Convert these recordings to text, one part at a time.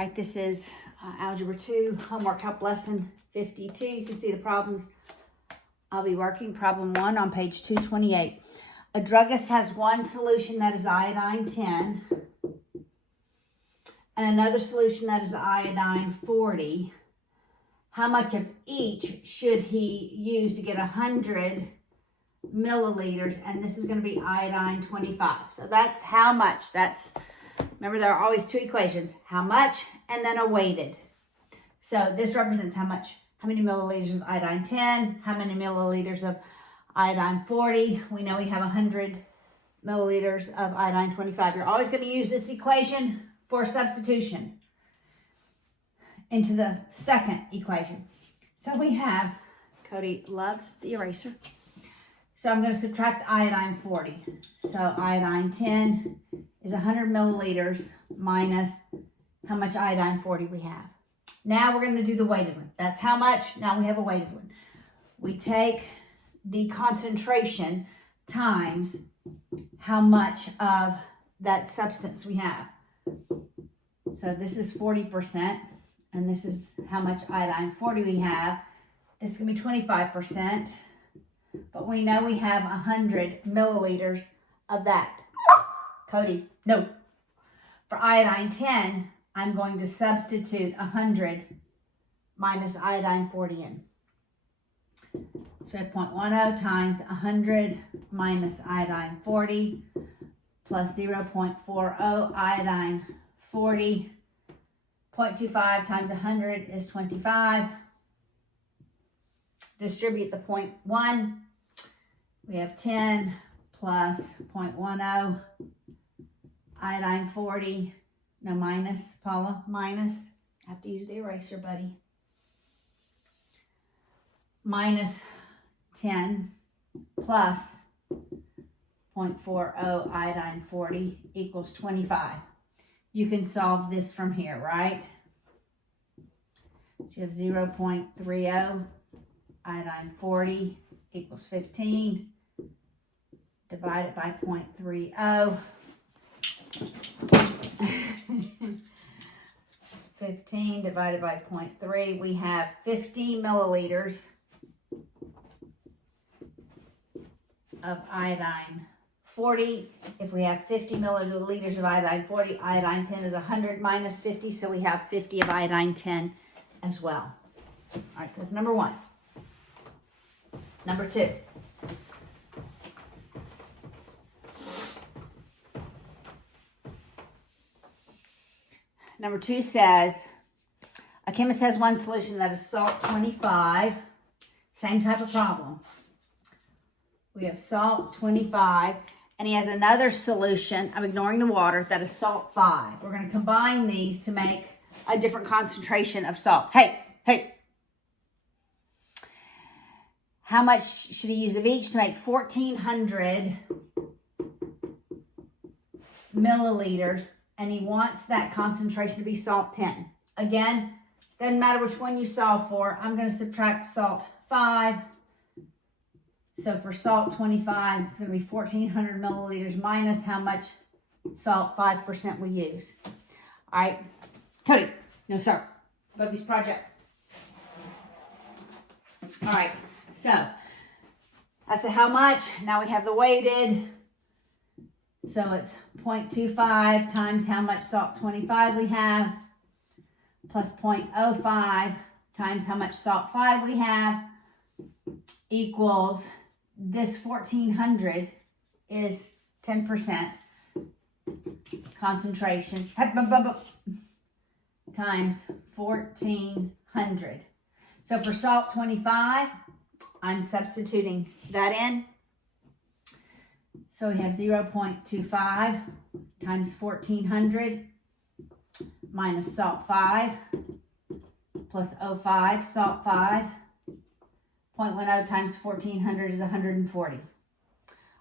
All right, this is Algebra 2, Homework Help Lesson 52. You can see the problems I'll be working. Problem 1 on page 228. A druggist has one solution that is iodine 10 and another solution that is iodine 40. How much of each should he use to get 100 milliliters? And this is going to be iodine 25. So that's how much. Remember, there are always two equations, how much and then a weighted. So this represents how many milliliters of iodine 10, how many milliliters of iodine 40. We know we have 100 milliliters of iodine 25. You're always going to use this equation for substitution into the second equation. So we have, Cody loves the eraser. So I'm going to subtract iodine 40. So iodine 10 is 100 milliliters minus how much iodine 40 we have. Now we're going to do the weighted one. That's how much. Now we have a weighted one. We take the concentration times how much of that substance we have. So this is 40%, and this is how much iodine 40 we have. This is going to be 25%, but we know we have 100 milliliters of that. Cody, no. For iodine 10, I'm going to substitute 100 minus iodine 40 in. So I have 0.10 times 100 minus iodine 40 plus 0.40 iodine 40. 0.25 times 100 is 25. Distribute the 0.1. We have 10 plus 0.10 iodine 40. No, minus, Paula, minus. I have to use the eraser, buddy. Minus 10 plus 0.40 iodine 40 equals 25. You can solve this from here, right? So you have 0.30 iodine 40 equals 15. Divide it by 0.30. 15 divided by 0.3, we have 50 milliliters of iodine 40. If we have 50 milliliters of iodine 40, iodine 10 is 100 minus 50, so we have 50 of iodine 10 as well. All right, that's number 1. Number 2. Number 2 says, a chemist has one solution that is salt 25. Same type of problem. We have salt 25, and he has another solution, I'm ignoring the water, that is salt 5. We're going to combine these to make a different concentration of salt. Hey. How much should he use of each to make 1,400 milliliters? And he wants that concentration to be salt 10. Again, doesn't matter which one you solve for. I'm going to subtract salt 5. So for salt 25, it's going to be 1,400 milliliters minus how much salt 5% we use. All right. Cody. No, sir. Bubby's project. All right. So I said how much. Now we have the weighted. So it's 0.25 times how much salt 25 we have, plus 0.05 times how much salt 5 we have, equals this 1,400 is 10% concentration times 1,400. So for salt 25, I'm substituting that in. So we have 0.25 times 1,400 minus salt 5 plus 0.5 salt 5. 0.10 times 1,400 is 140. All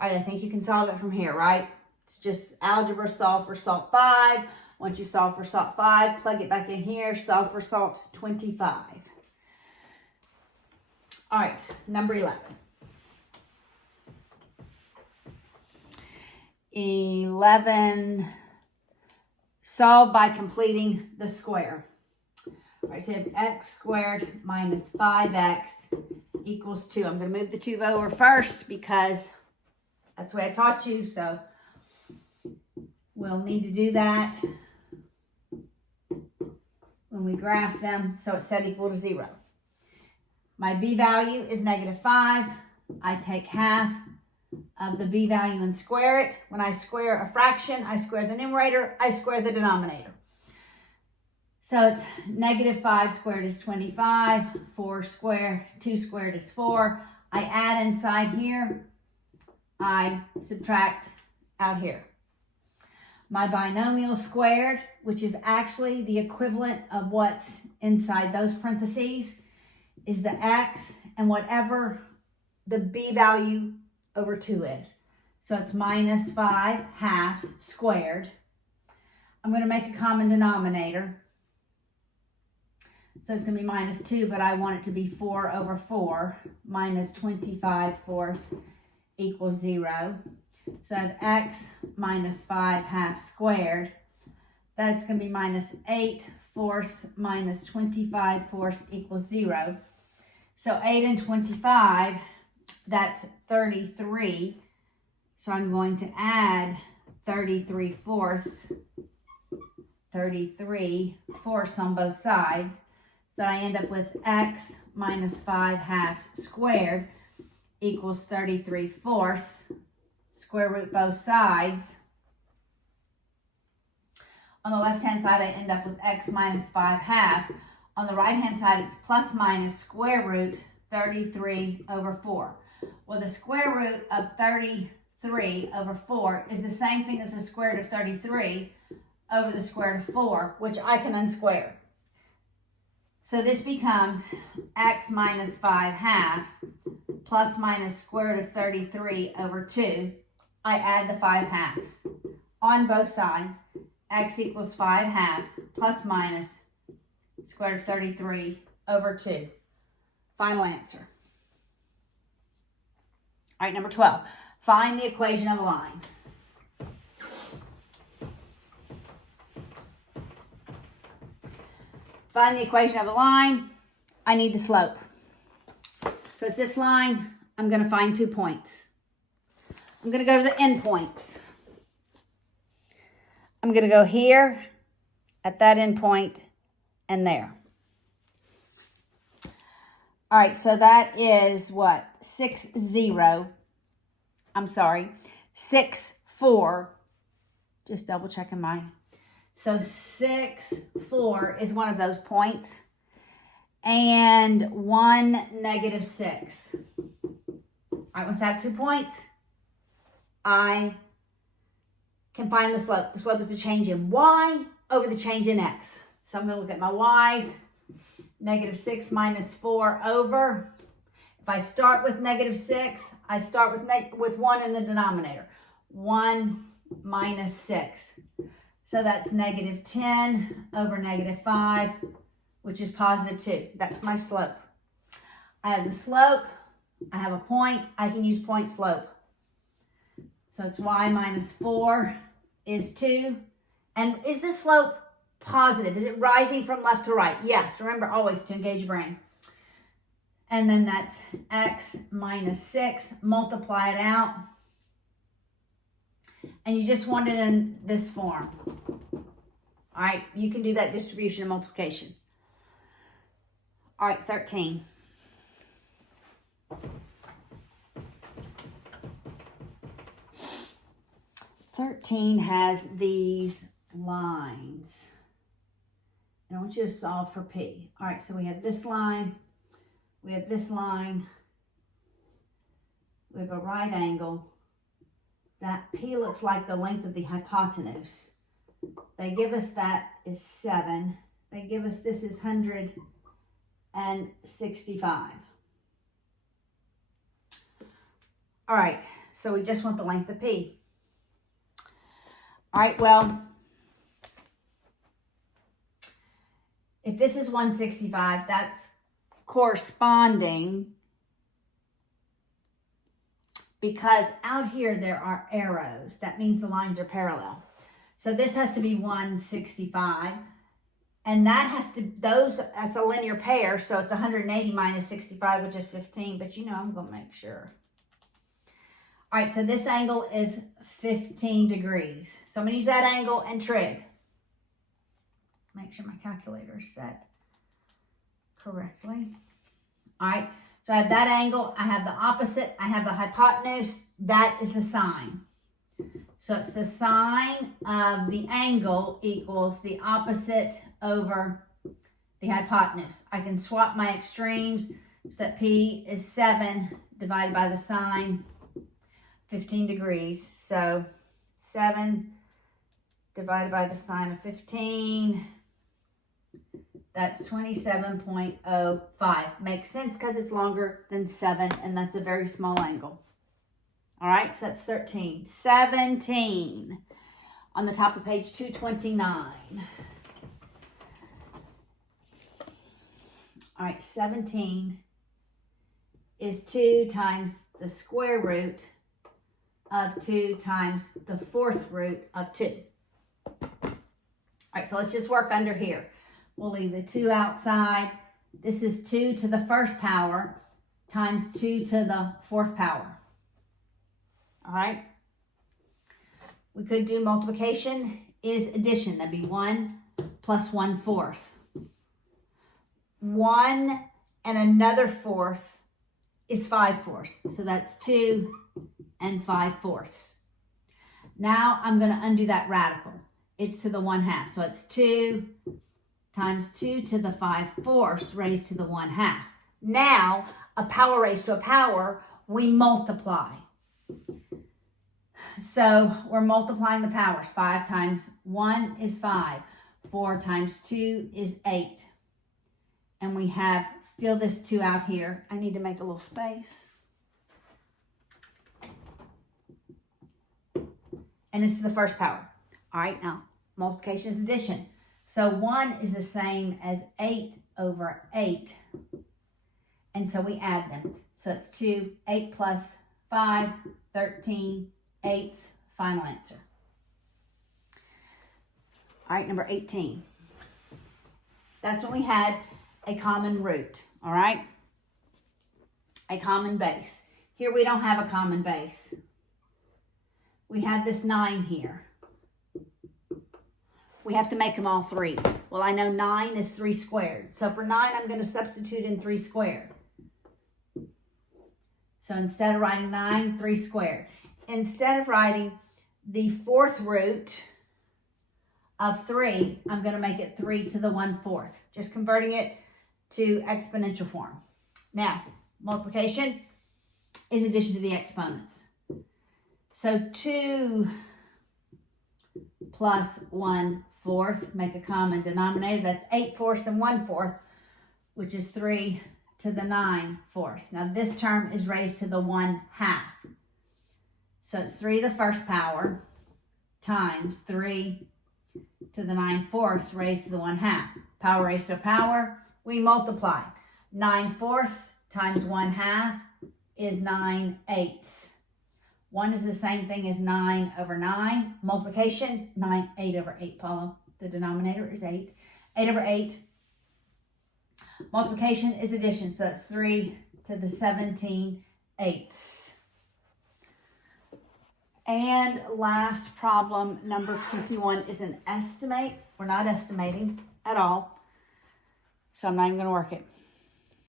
right, I think you can solve it from here, right? It's just algebra, solve for salt 5. Once you solve for salt 5, plug it back in here, solve for salt 25. All right, number 11. 11 solve by completing the square. All right, so you have x squared minus 5x equals 2. I'm going to move the 2 over first because that's the way I taught you, so we'll need to do that when we graph them, so it's set equal to 0. My b value is -5. I take half of the b value and square it. When I square a fraction, I square the numerator, I square the denominator. So it's -5 squared is 25, 4 squared, 2 squared is 4. I add inside here, I subtract out here. My binomial squared, which is actually the equivalent of what's inside those parentheses, is the x and whatever the b value over 2 is. So it's -5 halves squared. I'm going to make a common denominator. So it's going to be -2, but I want it to be 4 over 4 minus 25 fourths equals 0. So I have x minus 5 halves squared. That's going to be -8 fourths minus 25 fourths equals 0. So 8 and 25, that's 33. So I'm going to add 33 fourths on both sides. So I end up with x minus 5 halves squared equals 33 fourths. Square root both sides. On the left-hand side, I end up with x minus 5 halves. On the right-hand side, it's plus minus square root 33 over 4. Well, the square root of 33 over 4 is the same thing as the square root of 33 over the square root of 4, which I can unsquare. So this becomes x minus 5 halves plus minus square root of 33 over 2. I add the 5 halves. On both sides, x equals 5 halves plus minus square root of 33 over 2. Final answer. All right, number 12. Find the equation of a line. Find the equation of a line. I need the slope. So it's this line. I'm going to find 2 points. I'm going to go to the endpoints. I'm going to go here at that endpoint and there. All right, so that is what? 6, 4. Just double checking my. So 6, 4 is one of those points. And 1, -6. All right, once I have 2 points, I can find the slope. The slope is the change in y over the change in x. So I'm going to look at my y's. -6 minus 4 over. If I start with -6, I start with 1 in the denominator. 1 minus 6. So that's -10 over -5, which is +2. That's my slope. I have the slope. I have a point. I can use point slope. So it's y minus 4 is 2. And is the slope positive? Is it rising from left to right? Yes. Remember always to engage your brain. And then that's x minus 6. Multiply it out. And you just want it in this form. All right. You can do that distribution and multiplication. All right. 13. Has these lines. And I want you to solve for P. All right, so we have this line. We have this line. We have a right angle. That P looks like the length of the hypotenuse. They give us that is 7. They give us this is 165. All right, so we just want the length of P. All right, well, if this is 165, that's corresponding because out here there are arrows. That means the lines are parallel. So this has to be 165. And that has to, that's a linear pair, so it's 180 minus 65, which is 15. But you know, I'm going to make sure. All right, so this angle is 15 degrees. So I'm going to use that angle and trig. Make sure my calculator is set correctly. All right, so I have that angle, I have the opposite, I have the hypotenuse. That is the sine. So it's the sine of the angle equals the opposite over the hypotenuse. I can swap my extremes so that P is 7 divided by the sine, 15 degrees. So 7 divided by the sine of 15, that's 27.05. Makes sense because it's longer than 7, and that's a very small angle. All right, so that's 13. 17 on the top of page 229. All right, 17 is 2 times the square root of 2 times the fourth root of 2. All right, so let's just work under here. We'll leave the 2 outside. This is 2 to the first power times 2 to the fourth power. All right. We could do multiplication is addition. That'd be 1 plus 1/4. 1 and another fourth is 5/4. So that's 2 and 5/4. Now I'm going to undo that radical. It's to the 1/2. So it's 2 times 2 to the 5/4 raised to the 1/2. Now, a power raised to a power, we multiply. So we're multiplying the powers. 5 times 1 is 5. 4 times 2 is 8. And we have still this 2 out here. I need to make a little space. And this is the first power. All right, now multiplication is addition. So 1 is the same as 8 over 8. And so we add them. So it's 2, 8 plus 5, 13, 8's final answer. All right, number 18. That's when we had a common root, all right? A common base. Here we don't have a common base. We have this 9 here. We have to make them all 3's. Well, I know 9 is 3 squared. So for 9, I'm going to substitute in 3 squared. So instead of writing 9, 3 squared. Instead of writing the fourth root of 3, I'm going to make it 3 to the 1/4. Just converting it to exponential form. Now, multiplication is addition to the exponents. So 2 plus 1/4, make a common denominator. That's 8/4 and 1/4, which is 3 to the 9/4. Now this term is raised to the 1/2. So it's 3 to the first power times 3 to the 9/4 raised to the 1/2. Power raised to a power, we multiply. 9/4 times 1/2 is 9/8. 1 is the same thing as 9 over 9. Multiplication, 8 over 8, Paula. The denominator is 8. 8 over 8. Multiplication is addition, so that's 3 to the 17/8. And last problem, number 21, is an estimate. We're not estimating at all, so I'm not even going to work it.